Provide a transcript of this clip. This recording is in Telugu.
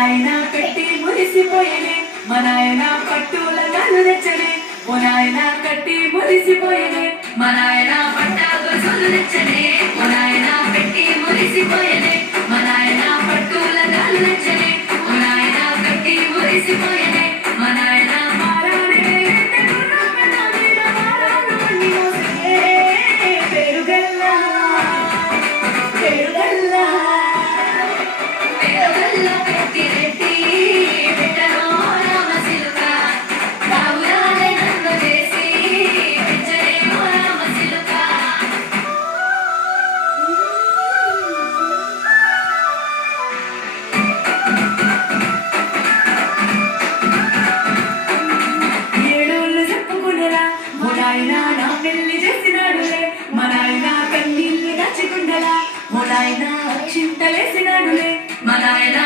నాయన కట్టి మురిసిపోయేనే మా నాయన పట్టుల కళ్ళు తెచ్చనే ఓ నాయన కట్టి మురిసిపోయేనే మా నాయన పట్టా గొలుసులు తెచ్చనే ఓ నాయన పెట్టి మురిసిపోయేనే మా నాయన పట్టుల కళ్ళు తెచ్చనే ఓ నాయన కట్టి మురిసిపోయేనే మా నాయన మారానే పేరుగల్లా పేరుగల్లా పేరుగల్లా పెట్టి రెడ్డి బిడ్డలో రామశిలుక బావులాలే నన్ను చేసి పెంచరేమో రామశిలుక ఏడోళ్ళు చెప్పుకునేలా మా నాయన నా పెళ్లి చేసినాడులే మా నాయన కన్నీళ్లు దాచుకుండలా మా నాయన అక్షింతలేసినాడులే మా నాయన